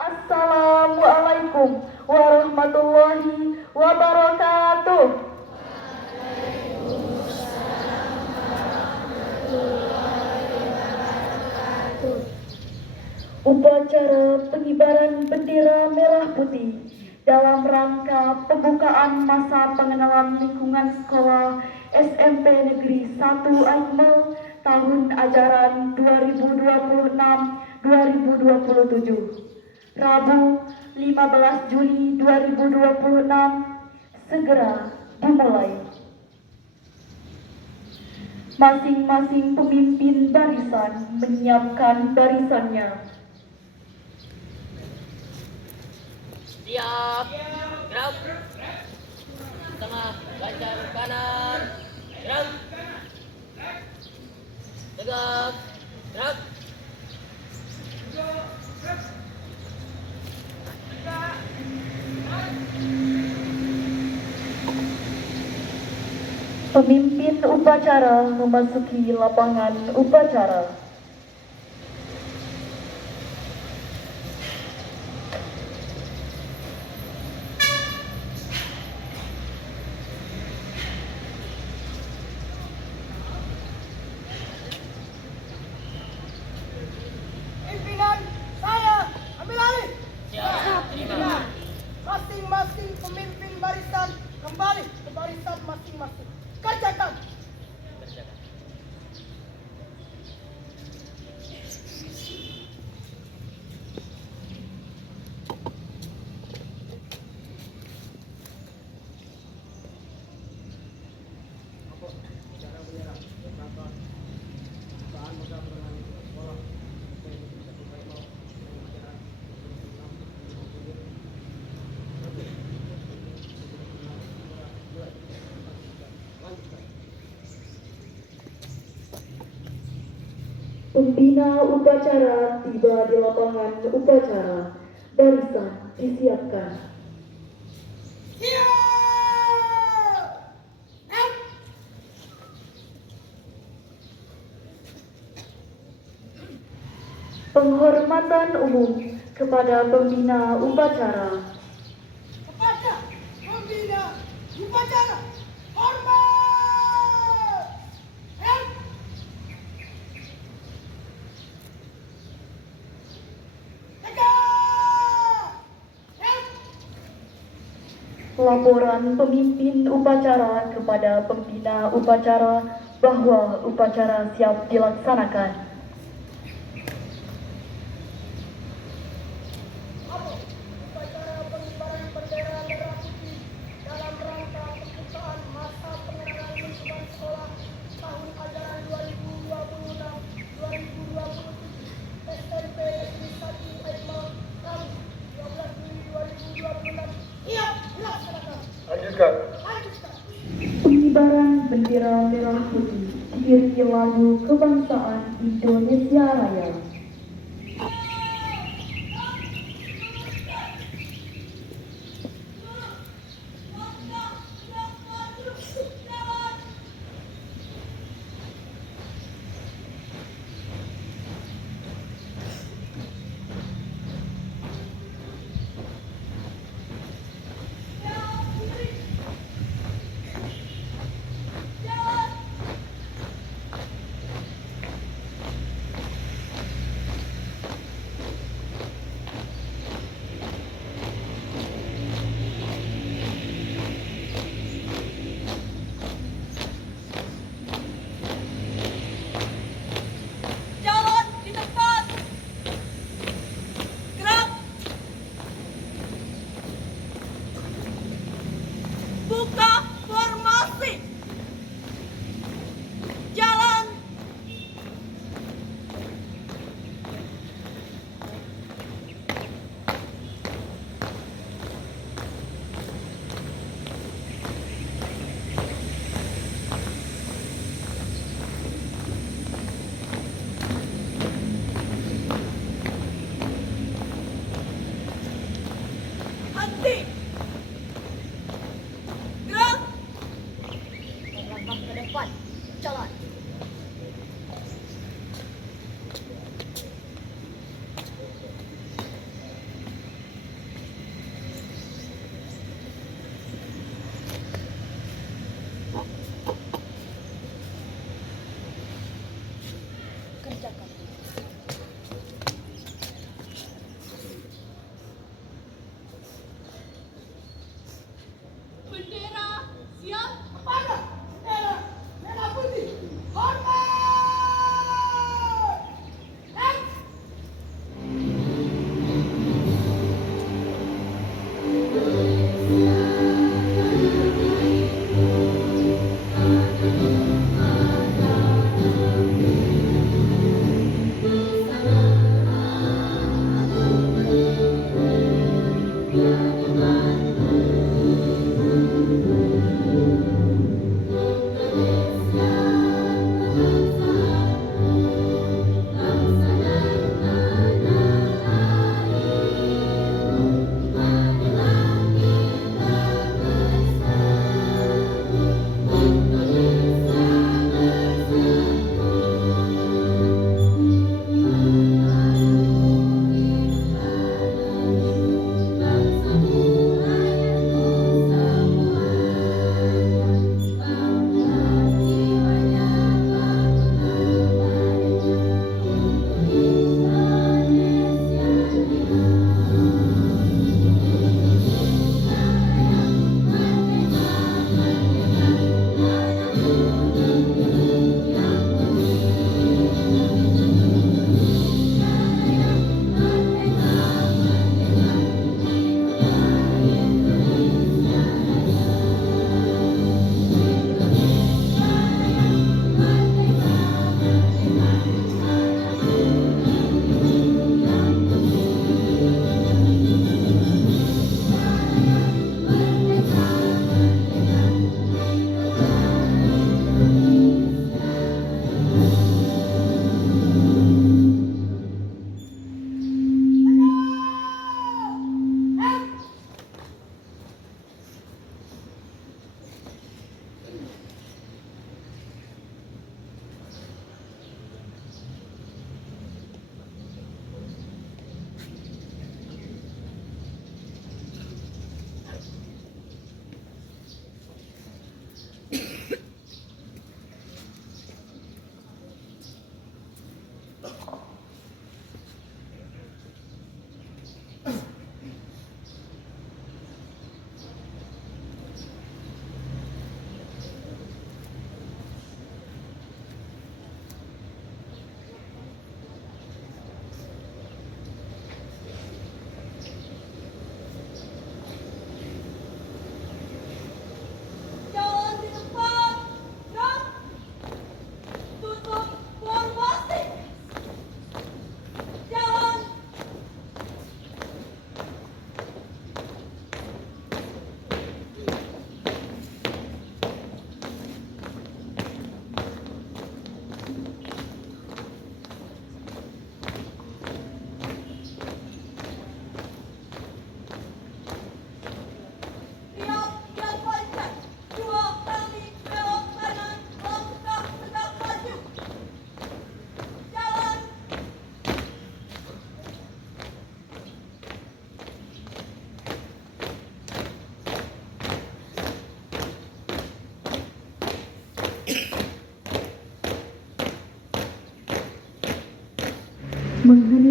Assalamualaikum warahmatullahi wabarakatuh. Upacara pengibaran bendera merah putih dalam rangka pembukaan masa pengenalan lingkungan sekolah SMP Negeri 1 Aigmal tahun ajaran 2026-2027. Rabu 15 Juli 2026 segera dimulai. Masing-masing pemimpin barisan menyiapkan barisannya. Siap, gerak, tengah, lancar kanan, gerak, tegak, gerak. Pemimpin upacara memasuki lapangan upacara. Pimpinan, saya ambil alih. Siap, terima. Masing-masing pemimpin barisan kembali ke barisan masing-masing. Kerjakan. Pembina upacara tiba di lapangan upacara. Barisan disiapkan. Penghormatan umum kepada pembina upacara. Kepada pembina upacara, hormat. Laporan pemimpin upacara kepada pembina upacara bahwa upacara siap dilaksanakan. Upacara pengibaran bendera merah putih dalam rangka pembukaan masa pengenalan lingkungan sekolah tahun ajaran 2026-2027 SMP Negeri 1 Aigmal Rabu 12 Juli 2026. Iya, dilaksanakan. Lanjutkan. Lanjutkan. Pengibaran bendera merah putih diiringi lagu kebangsaan Indonesia Raya.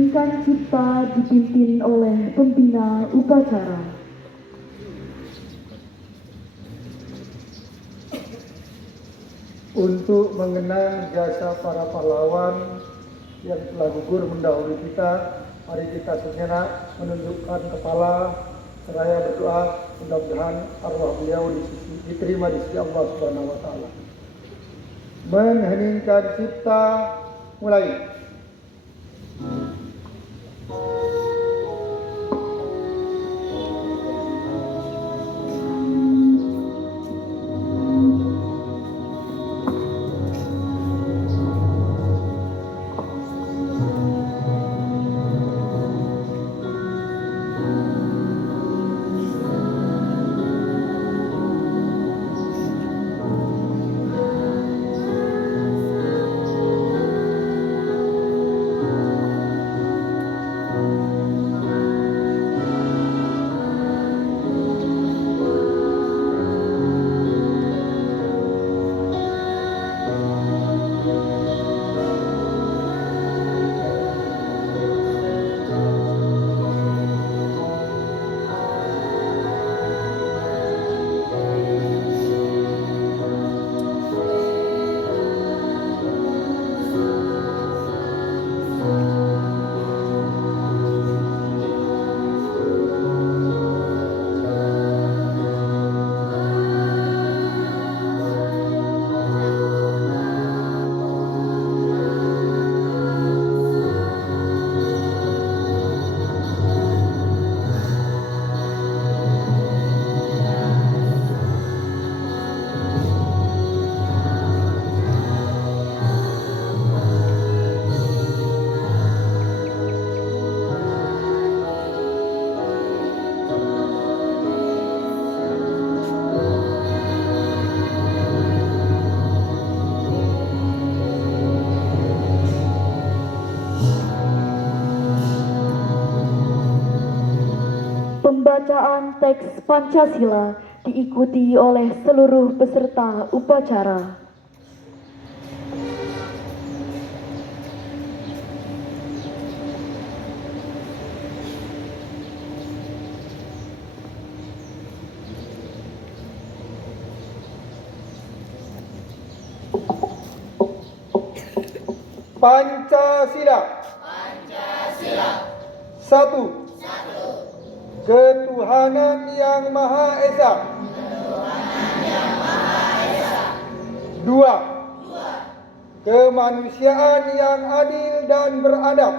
mengheningkan cipta dipimpin oleh pembina upacara. Untuk mengenang jasa para pahlawan yang telah gugur mendahului kita, mari kita sejenak menundukkan kepala seraya berdoa mudah-mudahan arwah beliau diterima di sisi Allah Subhanahu wa taala. Mengheningkan cipta, mulai. Pembacaan teks Pancasila diikuti oleh seluruh peserta upacara. Pancasila. Satu. Ketuhanan yang Maha Esa. Dua. Kemanusiaan yang adil dan beradab.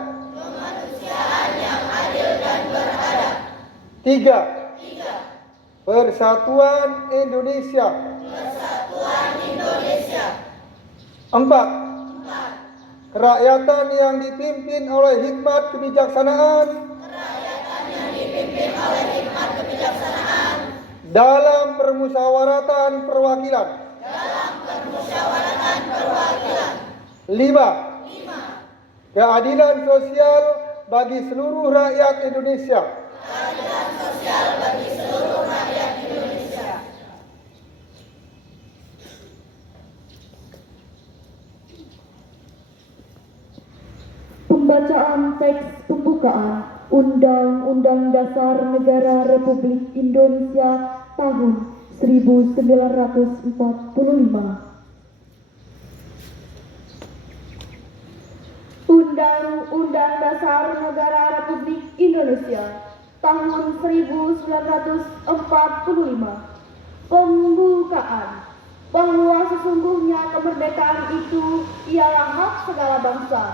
Tiga. Persatuan Indonesia. Empat. Kerakyatan yang dipimpin oleh hikmat kebijaksanaan. Dalam permusyawaratan perwakilan. Lima. Keadilan sosial bagi seluruh rakyat Indonesia. Pembacaan teks pembukaan Undang-Undang Dasar Negara Republik Indonesia tahun 1945. Undang-Undang Dasar Negara Republik Indonesia tahun 1945. Pembukaan bahwa sesungguhnya kemerdekaan itu ialah hak segala bangsa,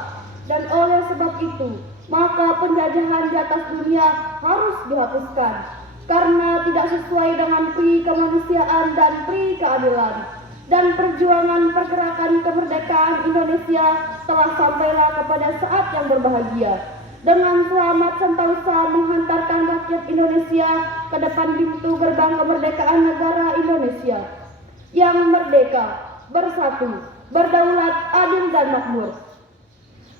dan oleh sebab itu maka penjajahan di atas dunia harus dihapuskan karena tidak sesuai dengan pri kemanusiaan dan pri keadilan, dan perjuangan pergerakan kemerdekaan Indonesia telah sampailah kepada saat yang berbahagia dengan selamat sentosa menghantarkan rakyat Indonesia ke depan pintu gerbang kemerdekaan negara Indonesia yang merdeka, bersatu, berdaulat, adil dan makmur.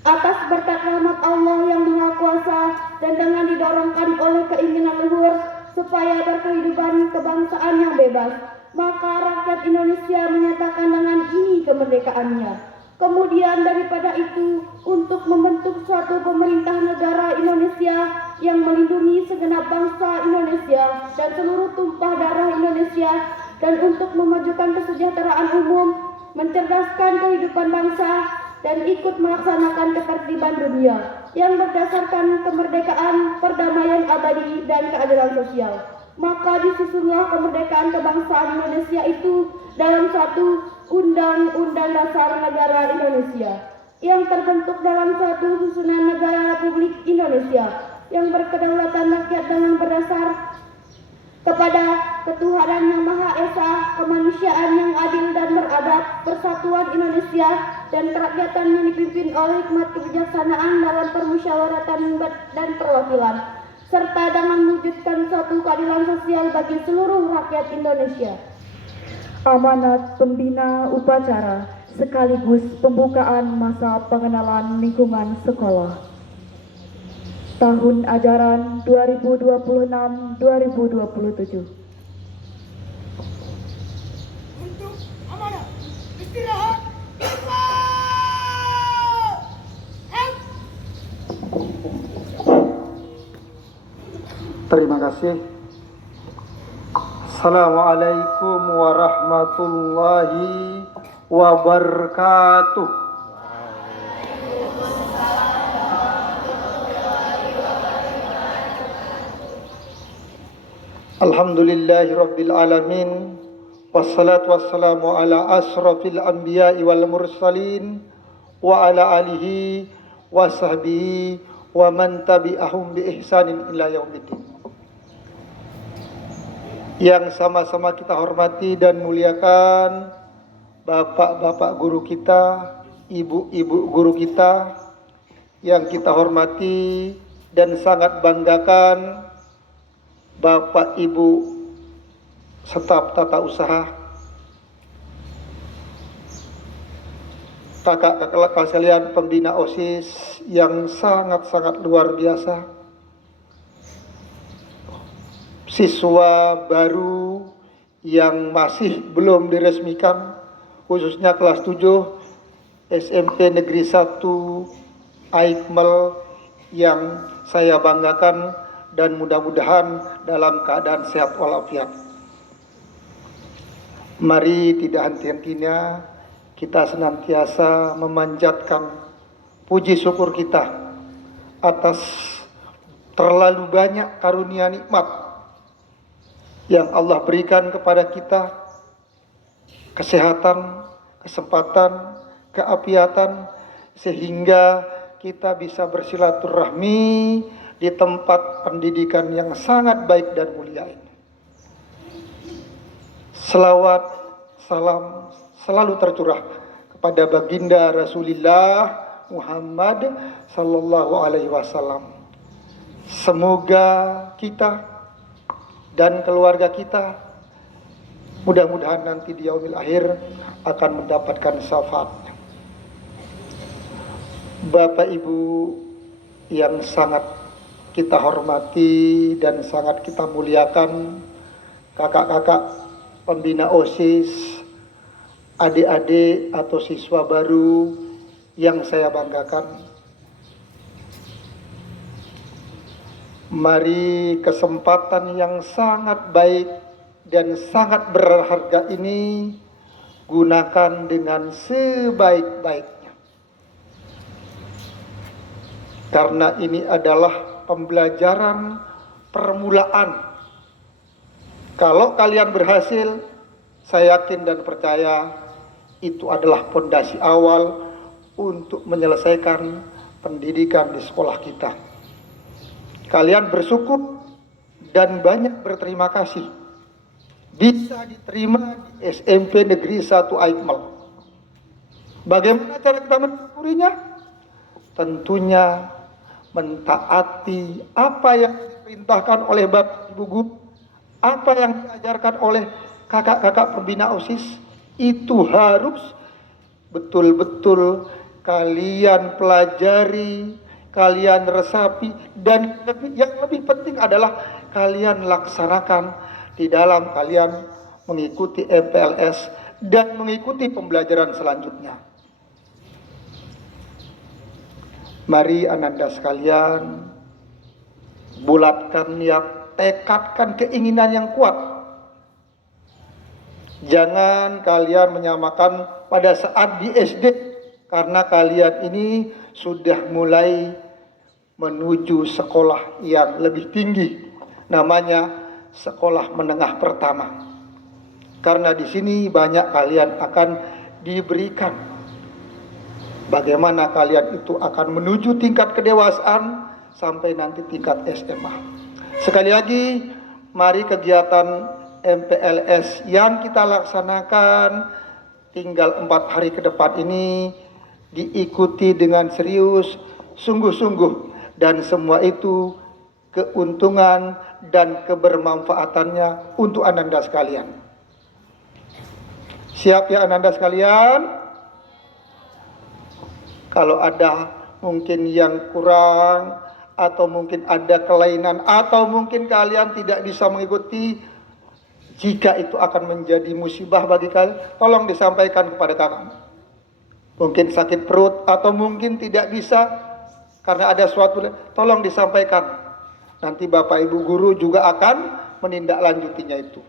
Atas berkat rahmat Allah yang Maha Kuasa dan dengan didorongkan oleh keinginan luhur supaya berkehidupan kebangsaan yang bebas, maka rakyat Indonesia menyatakan dengan ini kemerdekaannya. Kemudian daripada itu, untuk membentuk suatu pemerintah negara Indonesia yang melindungi segenap bangsa Indonesia dan seluruh tumpah darah Indonesia, dan untuk memajukan kesejahteraan umum, mencerdaskan kehidupan bangsa, dan ikut melaksanakan ketertiban dunia yang berdasarkan kemerdekaan, perdamaian abadi, dan keadilan sosial. Maka disusunlah kemerdekaan kebangsaan Indonesia itu dalam satu Undang-Undang Dasar Negara Indonesia yang terbentuk dalam suatu susunan negara Republik Indonesia yang berkedaulatan rakyat dengan berdasar kepada ketuhanan yang Maha Esa, kemanusiaan yang adil dan beradab, persatuan Indonesia, dan kerakyatan yang dipimpin oleh hikmat kebijaksanaan dalam permusyawaratan dan perwakilan, serta dengan mewujudkan suatu keadilan sosial bagi seluruh rakyat Indonesia. Amanat pembina upacara sekaligus pembukaan masa pengenalan lingkungan sekolah. Tahun ajaran 2026-2027. Untuk amanah istirahat. Terima kasih. Assalamualaikum warahmatullahi wabarakatuh. Alhamdulillahi rabbil alamin. Wassalatu wassalamu ala asrafil anbiya'i wal mursalin wa ala alihi wa sahbihi wa man tabi'ahum bi ihsanin ila yaumiddin. Yang sama-sama kita hormati dan muliakan bapak-bapak guru kita, ibu-ibu guru kita, yang kita hormati dan sangat banggakan bapak ibu staf tata usaha, kakak-kakak sekalian pembina OSIS yang sangat-sangat luar biasa, siswa baru yang masih belum diresmikan, khususnya kelas 7 SMP Negeri 1 Aikmal yang saya banggakan dan mudah-mudahan dalam keadaan sehat walafiat. Mari tidak henti-hentinya kita senantiasa memanjatkan puji syukur kita atas terlalu banyak karunia nikmat yang Allah berikan kepada kita, kesehatan, kesempatan, keapiatan, sehingga kita bisa bersilaturahmi di tempat pendidikan yang sangat baik dan mulia ini. Selawat, salam selalu tercurah kepada baginda Rasulullah Muhammad sallallahu alaihi wasallam. Semoga kita dan keluarga kita mudah-mudahan nanti di yaumil akhir akan mendapatkan syafaatnya. Bapak Ibu yang sangat kita hormati dan sangat kita muliakan, kakak-kakak pembina OSIS, adik-adik atau siswa baru yang saya banggakan. Mari kesempatan yang sangat baik dan sangat berharga ini gunakan dengan sebaik-baiknya. Karena ini adalah pembelajaran permulaan. Kalau kalian berhasil, saya yakin dan percaya itu adalah fondasi awal untuk menyelesaikan pendidikan di sekolah kita. Kalian bersyukur dan banyak berterima kasih bisa diterima di SMP Negeri 1 Aikmal. Bagaimana cara kita mensyukurinya? Tentunya mentaati apa yang diperintahkan oleh Bapak Ibu Guru, apa yang diajarkan oleh kakak-kakak pembina OSIS, itu harus betul-betul kalian pelajari, kalian resapi, dan yang lebih penting adalah kalian laksanakan di dalam kalian mengikuti MPLS dan mengikuti pembelajaran selanjutnya. Mari ananda sekalian, bulatkan niat, tekadkan keinginan yang kuat. Jangan kalian menyamakan pada saat di SD, karena kalian ini sudah mulai menuju sekolah yang lebih tinggi, namanya sekolah menengah pertama. Karena di sini banyak kalian akan diberikan bagaimana kalian itu akan menuju tingkat kedewasaan sampai nanti tingkat SMA. Sekali lagi, mari kegiatan MPLS yang kita laksanakan tinggal 4 hari ke depan ini diikuti dengan serius, sungguh-sungguh, dan semua itu keuntungan dan kebermanfaatannya untuk ananda sekalian. Siap ya ananda sekalian? Kalau ada mungkin yang kurang, atau mungkin ada kelainan, atau mungkin kalian tidak bisa mengikuti, jika itu akan menjadi musibah bagi kalian, tolong disampaikan kepada kakak. Mungkin sakit perut, atau mungkin tidak bisa karena ada suatu, tolong disampaikan. Nanti Bapak Ibu Guru juga akan menindaklanjutinya itu.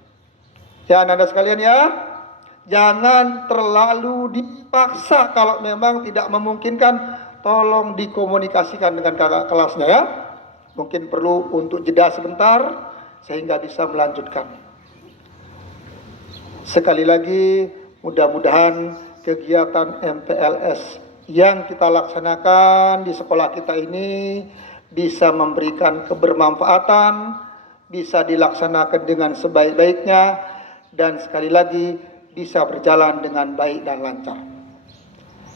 Ya ananda sekalian ya, jangan terlalu dipaksa. Kalau memang tidak memungkinkan, tolong dikomunikasikan dengan kakak kelasnya ya. Mungkin perlu untuk jeda sebentar sehingga bisa melanjutkan. Sekali lagi, mudah-mudahan kegiatan MPLS yang kita laksanakan di sekolah kita ini bisa memberikan kebermanfaatan, bisa dilaksanakan dengan sebaik-baiknya, dan sekali lagi bisa berjalan dengan baik dan lancar.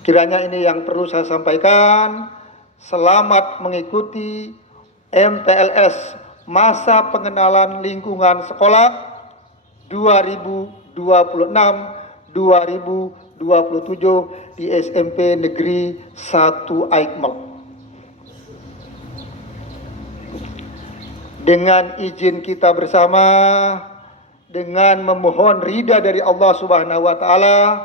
Kiranya ini yang perlu saya sampaikan. Selamat mengikuti MPLS Masa Pengenalan Lingkungan Sekolah 2026-2027 di SMP Negeri 1 Aikmal. Dengan izin kita bersama, dengan memohon ridha dari Allah Subhanahu wa taala,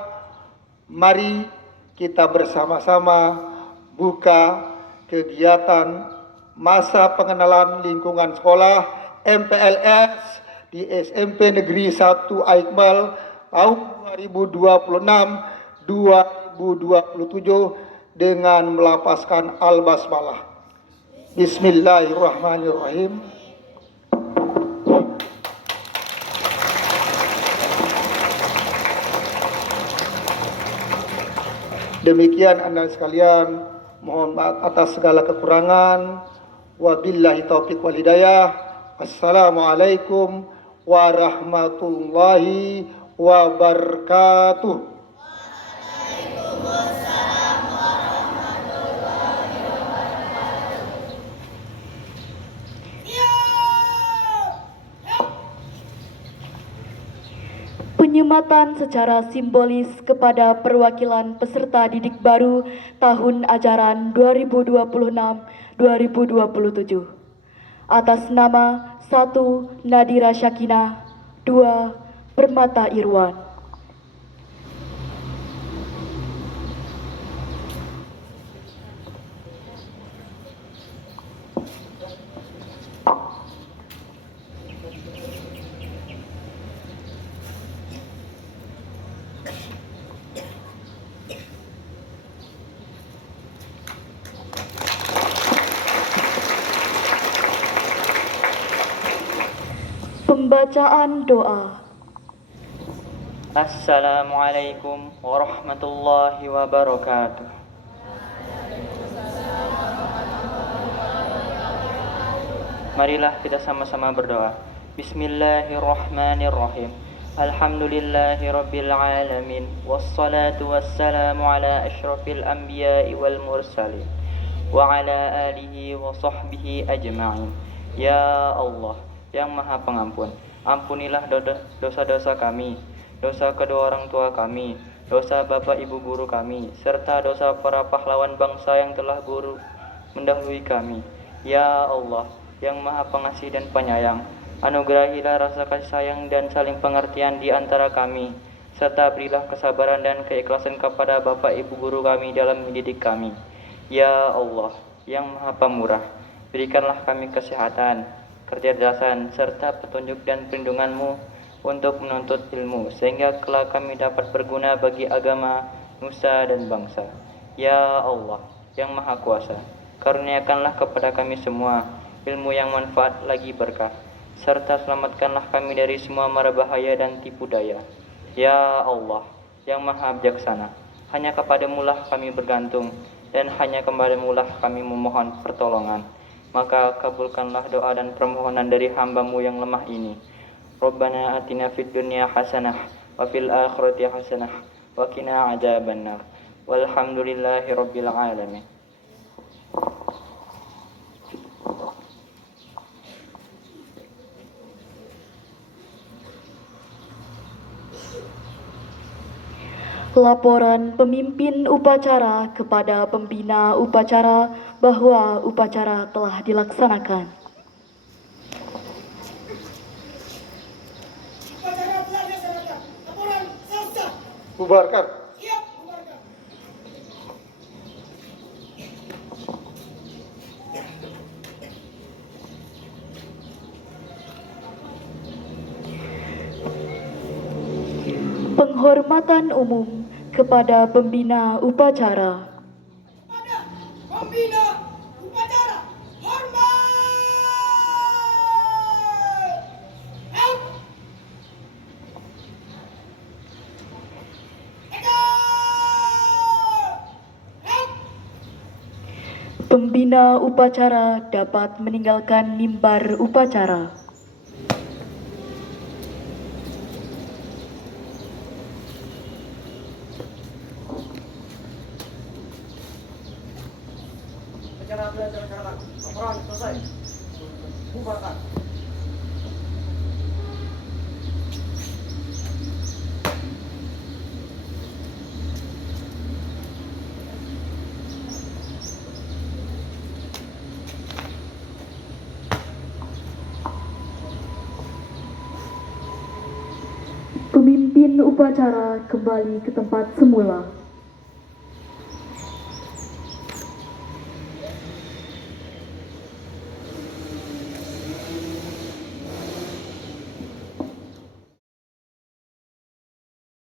mari kita bersama-sama buka kegiatan Masa Pengenalan Lingkungan Sekolah MPLS di SMP Negeri 1 Aikmal tahun 2026-2027 dengan melafazkan al-basmalah. Bismillahirrahmanirrahim. Demikian anda sekalian, mohon maaf atas segala kekurangan. Wabillahi taufiq wal hidayah. Assalamualaikum warahmatullahi wabarakatuh. Penyematan secara simbolis kepada perwakilan peserta didik baru tahun ajaran 2026-2027. Atas nama 1. Nadira Syakina, 2. Permata Irwan. Pembacaan doa. Assalamualaikum warahmatullahi wabarakatuh. Marilah kita sama-sama berdoa. Bismillahirrahmanirrahim. Alhamdulillahi rabbil alamin. Wassalatu wassalamu ala asyrafil anbiya'i wal mursalin wa ala alihi wa sahbihi ajma'in. Ya Allah, yang Maha Pengampun, ampunilah dosa-dosa kami, dosa kedua orang tua kami, dosa Bapak Ibu guru kami, serta dosa para pahlawan bangsa yang telah guru mendahului kami. Ya Allah, yang Maha Pengasih dan Penyayang, anugerahilah rasa kasih sayang dan saling pengertian di antara kami, serta berilah kesabaran dan keikhlasan kepada Bapak Ibu guru kami dalam mendidik kami. Ya Allah, yang Maha Pemurah, berikanlah kami kesehatan, kecerdasan, serta petunjuk dan perlindungan-Mu untuk menuntut ilmu, sehingga kelak kami dapat berguna bagi agama, nusa, dan bangsa. Ya Allah, yang Maha Kuasa, karuniakanlah kepada kami semua ilmu yang manfaat lagi berkah, serta selamatkanlah kami dari semua mara bahaya dan tipu daya. Ya Allah, yang Maha Bijaksana, hanya kepadamu-lah kami bergantung, dan hanya kepadamu-lah kami memohon pertolongan. Maka kabulkanlah doa dan permohonan dari hamba-Mu yang lemah ini. Rabbana atina fid dunya hasanah wa fil akhirati hasanah wa qina adzabannar. Walhamdulillahi rabbil alamin. Laporan pemimpin upacara kepada pembina upacara bahwa upacara telah dilaksanakan. Upacara telah dilaksanakan. Laporan sah. Bubarkan. Siap, bubarkan. Penghormatan umum kepada pembina upacara. Pada pembina upacara, hormat. Out. Eka. Out. Pembina upacara dapat meninggalkan mimbar upacara. Acara telah dilaksanakan. Laporan selesai. Bubarkan. Pemimpin upacara kembali ke tempat semula.